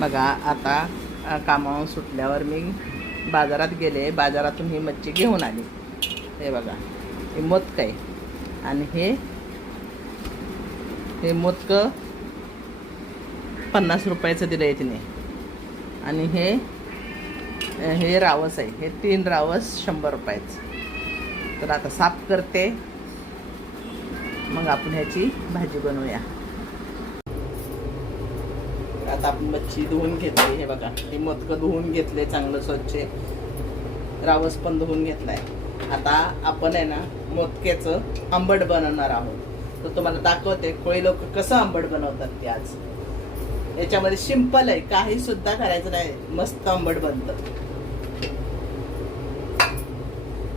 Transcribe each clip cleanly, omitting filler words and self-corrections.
बघा आता कामावरून सुटल्यावर मी बाजारात गेले, बाजारातून ही मच्छी घेऊन आली. हे बघा, हे मोदक आहे आणि हे मोदक 50 रुपयाचं दिलं आहे तिने. आणि हे रावस आहे, हे 3 रावस 100 रुपयाचं. तर आता साफ करते, मग आपण ह्याची भाजी बनवूया. आता आपण मच्छी धुवून घेतली. हे बघा, हे मोदकं धुवून घेतले चांगलं स्वच्छ, रावस पण धुवून घेतलाय. आता आपण आहे ना मोदक्याचं आंबट बनवणार आहोत. तर तुम्हाला दाखवते कोळी लोक कसं आंबट बनवतात ते. आज याच्यामध्ये सिंपल आहे, काही सुद्धा करायचं नाही, मस्त आंबट बनतं.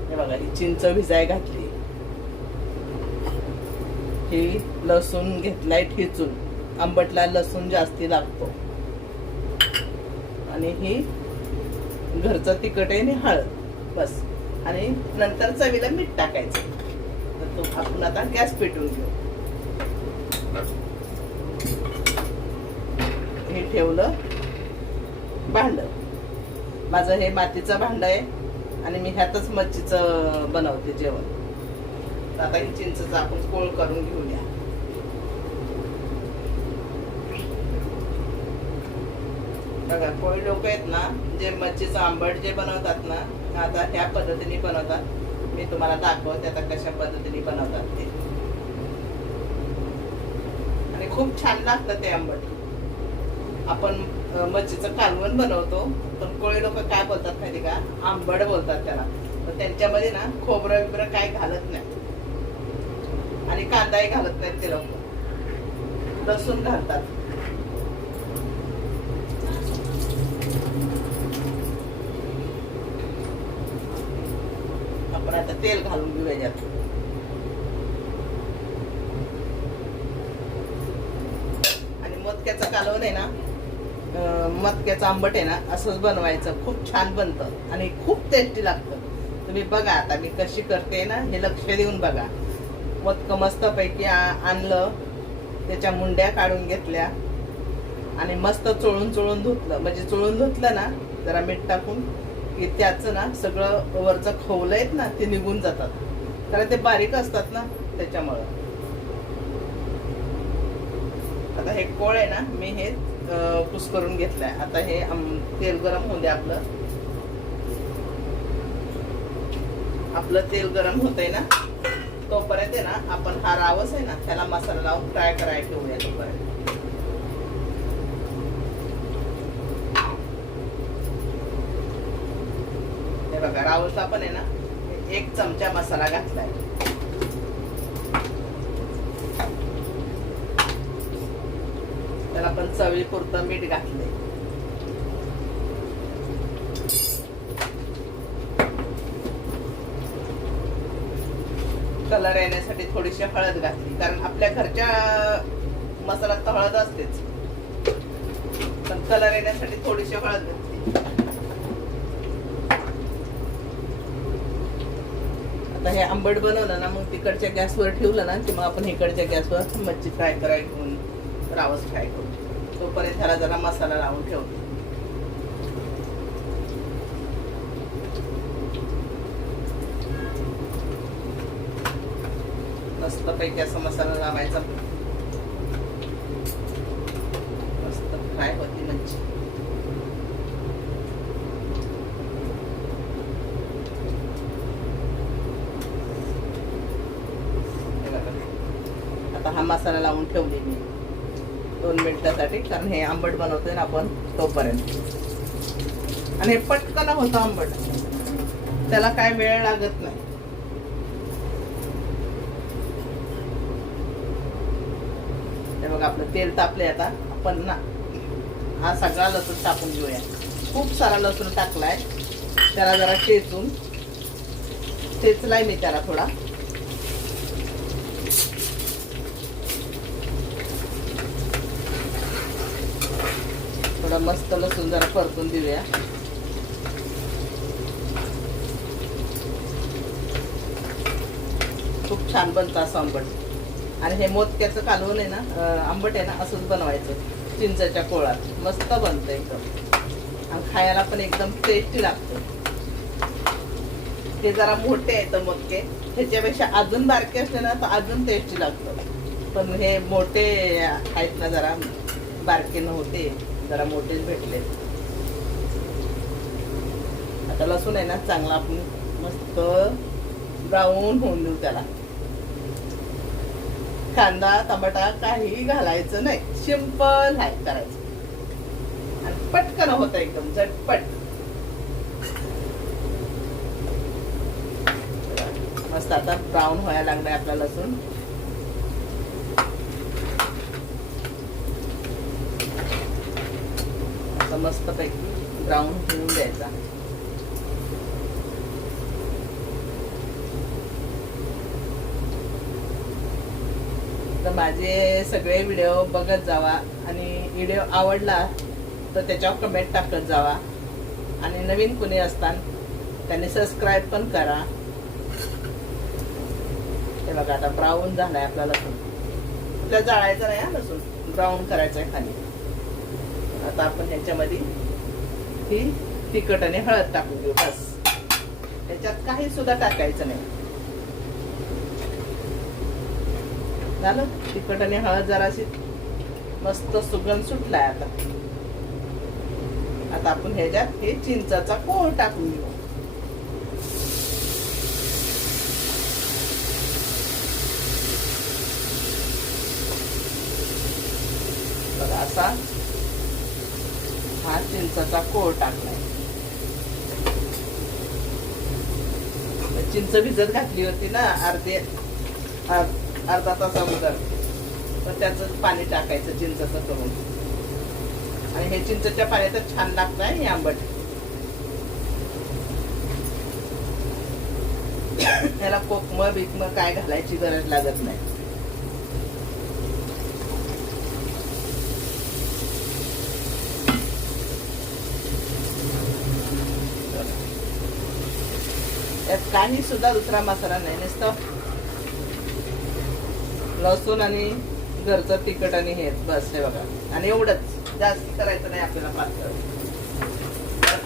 हे बघा, ही चिंच भिजाय घातली, ही लसूण घेतलाय ठेचून, आंबटला लसूण जास्ती लागतो, आणि ही घरचं तिखट आहे आणि हळद बस. आणि नंतर चवीला मीठ टाकायचं. तर तो आपण आता गॅस पेटवून घेऊ. हे ठेवलं भांड. माझं हे मातीचं भांड आहे आणि मी ह्यातच मच्छीचं बनवते जेवण. तर आता ही चिंचचं आपण कोळ करून घेऊया. बघा, कोळी लोक आहेत ना, जे मच्छीचं आंबट जे बनवतात ना, आता ह्या पद्धतीने बनवतात. मी तुम्हाला दाखवते आता कशा पद्धतीने बनवतात ते, आणि खूप छान लागतं ते आंबट. आपण मच्छीचं कालवण बनवतो, पण कोळी लोक काय बोलतात माहिती का, आंबट बोलतात त्याला. तर त्यांच्यामध्ये ना खोबरं बिबरं काय घालत नाही, आणि कांदाही घालत नाहीत ते लोक, लसूण घालतात. आपण आता तेल घालून घेऊया यात. आणि मोदक्याचं कालवण आहे ना, मटक्याचं आंबट आहे ना, असंच बनवायचं. खूप छान बनतं आणि खूप टेस्टी लागतं. तुम्ही बघा आता मी कशी करते ना, हे लक्ष देऊन बघा. मटकं मस्तपैकी आणलं, त्याच्या मुंड्या काढून घेतल्या आणि मस्त चोळून चोळून धुतलं. म्हणजे चोळून धुतलं ना जरा मीठ टाकून, की त्याचं ना सगळं वरचं खवलं आहेत ना ते निघून जातात, कारण ते बारीक असतात ना त्याच्यामुळं. आता हे कोळ आहे ना, मी हे कुस्करून घेतलाय. आता हे तेल गरम होऊ द्या. आपलं तेल गरम होतंय ना, तोपर्यंत आहे ना आपण हा रावस आहे ना त्याला मसाला लावून फ्राय करायला ठेवूया तोपर्यंत. हे बघा, रावसला पण आहे ना 1 चमचा मसाला घातलाय. त्याला पण चवीपुरतं मीठ घातलंय. कलर येण्यासाठी थोडीशी हळद घातली, कारण आपल्या घरच्या मसाल्यात तर हळद असतेच, पण कलर येण्यासाठी थोडीशी हळद घातली. आता हे आंबट बनवलं ना, मग तिकडच्या गॅसवर ठेवलं ना की मग आपण इकडच्या गॅसवर मच्छी फ्राय करायला घेऊन रावस फ्राय करू. तोपर्यंत ह्याला जरा मसाला लावून ठेवतो. मस्तपैकी असा मसाला लावायचा, मस्त फ्राय होती मच्छी. आता हा मसाला लावून ठेवले मी 2 मिनिटासाठी, कारण हे आंबट बनवतोय ना आपण तोपर्यंत. आणि हे पटकन होतं आंबट, त्याला काय वेळ लागत नाही. हे बघा, आपलं तेल तापले. आता आपण ना हा सगळा लसूण टाकून घेऊया. खूप सारा लसूण टाकलाय, त्याला जरा ठेचलाय मी त्याला थोडा. थोडा मस्त लसूण जरा परतून देऊया. खूप छान बनतं असं आंबट. आणि हे मोदक्याचं कालवण आहे ना, आंबट आहे ना, असंच बनवायचं चिंचेच्या कोळात. मस्त बनतं एकदम आणि खायला पण एकदम टेस्टी लागतं. ते जरा मोठे आहेत मोदके, ह्याच्यापेक्षा अजून बारके असले ना तर अजून टेस्टी लागतं. पण हे मोठे आहेत ना, जरा बारके नव्हते, जरा मोठेच भेटले. आता लसूण आहे ना चांगला आपण मस्त ब्राऊन होऊन देऊ त्याला. कांदा टमाटा काही घालायचं नाही, सिंपल आहे करायचं आणि पटकन होतं एकदम झटपट. मस्त आता ब्राऊन व्हायला लागलाय आपला लसूण. आता मस्त पैकी ब्राऊन होऊन द्यायचा. तर माझे सगळे व्हिडिओ बघत जावा आणि व्हिडिओ आवडला तर त्याच्यावर कमेंट टाकत जावा. आणि नवीन कोणी असताना त्यांनी सबस्क्राईब पण करा. हे बघा आता ब्राऊन झालाय आपला लसूण. आपल्याला जाळायचं नाही हा लसूण, ब्राऊन करायचं आहे खाली. आता आपण ह्याच्यामध्ये ही तिखट आणि हळद टाकून देऊ बस. त्याच्यात काही सुद्धा टाकायचं नाही. झालं तिखट आणि हळद जराशी मस्त सुगंध सुटलाय. आता आपण ह्याच्यात हे चिंचाचा कोळ टाकून घेऊ. बघा असा हा चिंचाचा कोळ टाकलाय. चिंच भिजत घातली होती ना अर्धा तास अगोदर, तर त्याचं पाणी टाकायचं चिंचाचं करून. आणि हे चिंचच्या पाण्यातच छान लागतं हे आंबट. ह्याला कोकम बिकम काय घालायची गरज लागत नाही. यात काही सुद्धा दुसरा मसाला नाही, नुसतं लसूण आणि घरचं तिखट आणि हे बस. हे बघा आणि एवढंच, जास्त करायचं नाही आपल्याला.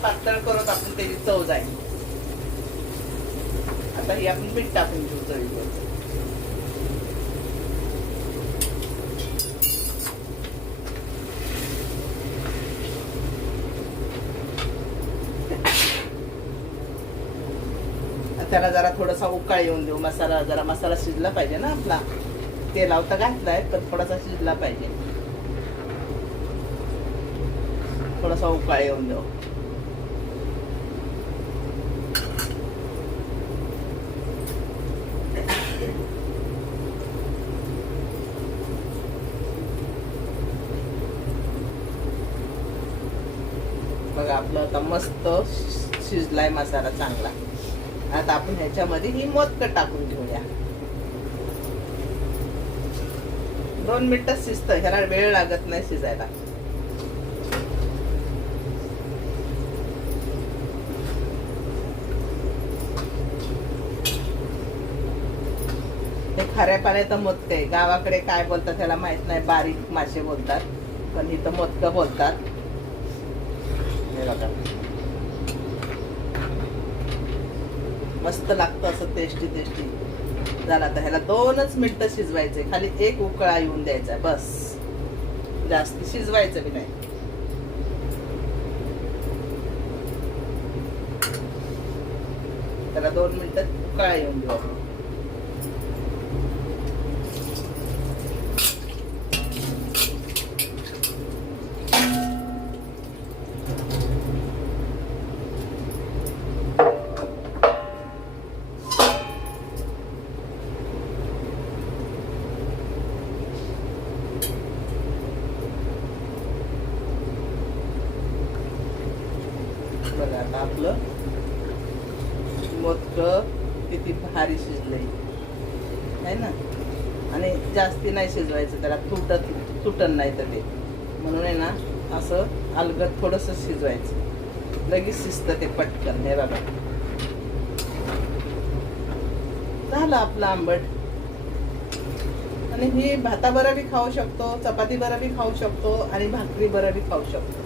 पातळ करून आपण त्याची चव जाईल. आता ही आपण मीठ टाकून घेऊ चवीवर. त्याला जरा थोडासा उकाळ येऊन देऊ. मसाला शिजला पाहिजे ना आपला. तेलावता घातलाय पण थोडासा शिजला पाहिजे. थोडासा उकाळ येऊन देऊ. बघा आपलं आता मस्त शिजलाय मसाला चांगला. आता आपण ह्याच्यामध्ये ही मोदकं टाकून घेऊया. 2 मिनिटं शिजतं, ह्याला वेळ लागत नाही शिजायला. हे खाऱ्या पाण्याचं मोदक आहे. गावाकडे काय बोलतात त्याला माहित नाही, बारीक मासे बोलतात, पण इथं मोदकं बोलतात. हे बघा मस्त लागतं असं टेस्टी टेस्टी. झालं आता ह्याला 2च मिनिटं शिजवायचे. खाली एक उकळा येऊन द्यायचा बस, जास्त शिजवायचं बी नाही. त्याला 2 मिनिटं उकळा येऊन देऊ आपण. बघा आता आपलं मोदक किती भारी शिजलंय आहे ना. आणि जास्ती नाही शिजवायचं, त्याला तुटन नाही तर ते. म्हणून आहे ना असं अलगद थोडंसं शिजवायचं, लगेच शिजतं ते पटकन. हे बघा झालं आपलं आंबट. आणि ही भाताबरोबर बी खाऊ शकतो, चपाती बरोबर बी खाऊ शकतो आणि भाकरी बरोबर बी खाऊ शकतो.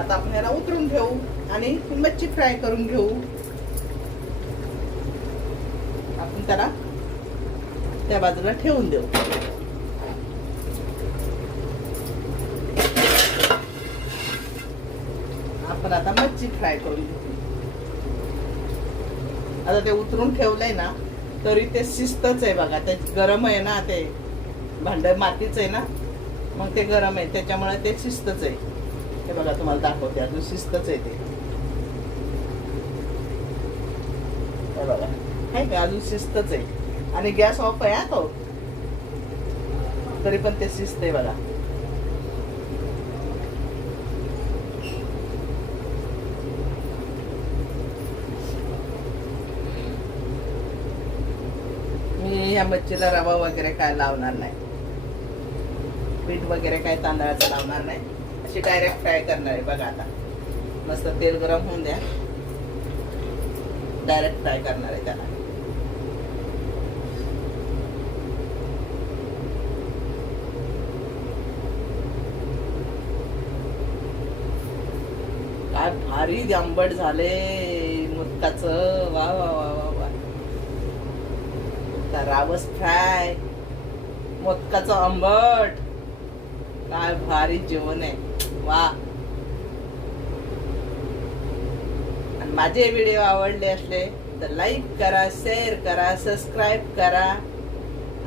आता आपण ह्याला उतरून घेऊ आणि मच्छी फ्राय करून घेऊ. आपण त्याला त्या बाजूला ठेवून देऊ. आपण आता मच्छी फ्राय करून घेऊ. आता ते उतरून ठेवलंय ना तरी ते शिस्तच आहे बघा. ते गरम आहे ना, ते भांड मातीच आहे ना, मग ते गरम आहे त्याच्यामुळे ते शिस्तच आहे. हे बघा तुम्हाला दाखवते, अजून शिस्तच आहे ते. हे बघा आहे का, अजून शिस्तच आहे. आणि गॅस ऑफ आहे तो, तरी पण ते शिस्त आहे बघा. मी ह्या मच्छीला रवा वगैरे काय लावणार नाही, पीठ वगैरे काय तांदळाचं लावणार नाही. अशी डायरेक्ट फ्राय करणार आहे बघा. आता मस्त तेल गरम होऊन द्या, डायरेक्ट फ्राय करणार आहे त्याला. काय भारी आंबट झाले मुतकाचं. वा वा वा वा वा. रावस फ्राय, मोदकाचं आंबट, काय भारी जेवण आहे. वा. आणि माझे व्हिडिओ आवडले असले तर लाईक करा, शेअर करा, सबस्क्राईब करा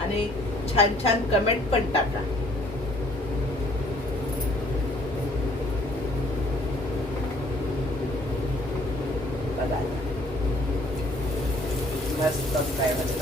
आणि छान छान कमेंट पण टाका. बघा मस्त फ्राय मध्ये.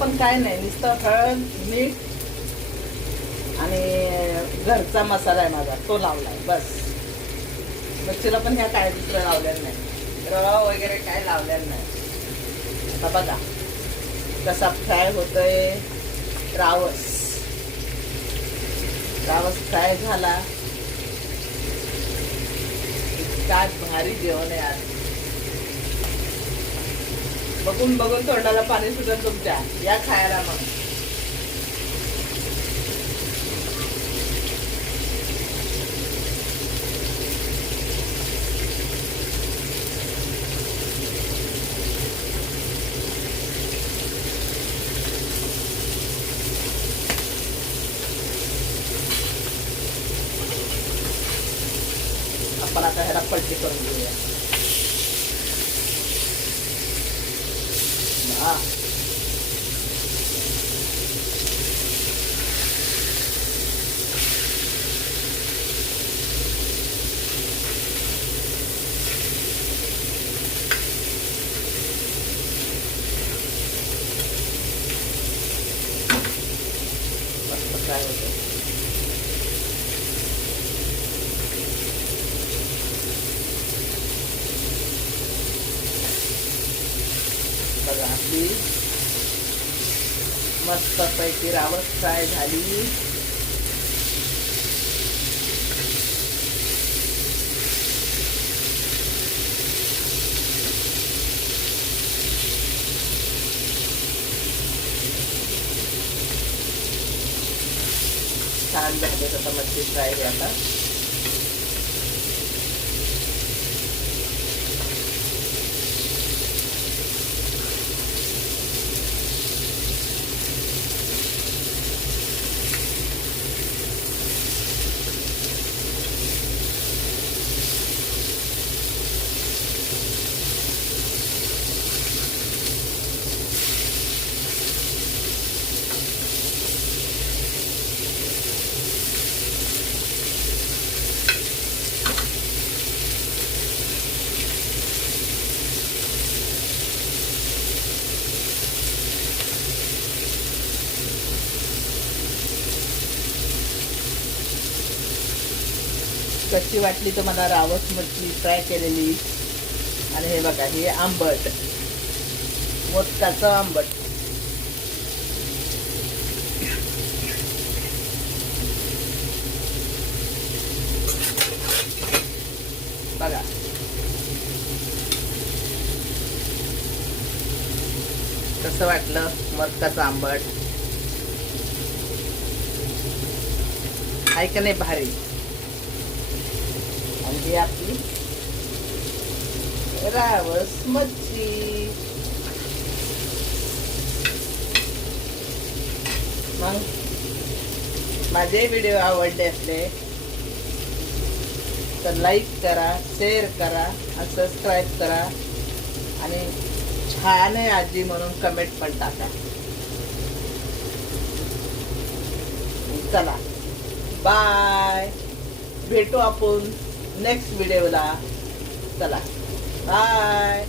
पण काय नाही, नुसतं हळद, मीठ आणि घरचा मसाला आहे माझा, तो लावलाय बस. मच्छीला पण ह्या काय दुसरं लावलेलं नाही, रवा वगैरे काय लावलेलं नाही. आता बघा कसा फ्राय होतोय. रावस फ्राय झाला. काय भारी जेवण आहे आज. बघून बघून तोंडाला पाणी सुटत तुमच्या. या खायला मग. आपण आता ह्याला पलटी करून घेऊया. मस्त फ्राय होतं. बघा आपली मस्त पैकी रावस फ्राय झाली. छान झाले आता मच्छी फ्राय आता. कशी वाटली तुम्हाला रावस मच्छी फ्राय केलेली. आणि हे बघा, हे आंबट, मोदकाचं आंबट. बघा कसं वाटलं मोदकाचं आंबट, आहे का नाही भारी. आणि ही आपली रावस मच्छी. मग माझे व्हिडिओ आवडले असले तर लाईक करा, शेअर करा आणि सबस्क्राईब करा. आणि छान आहे आजी म्हणून कमेंट पण टाका. चला बाय, भेटू आपण नेक्स्ट व्हिडिओला. चला बाय.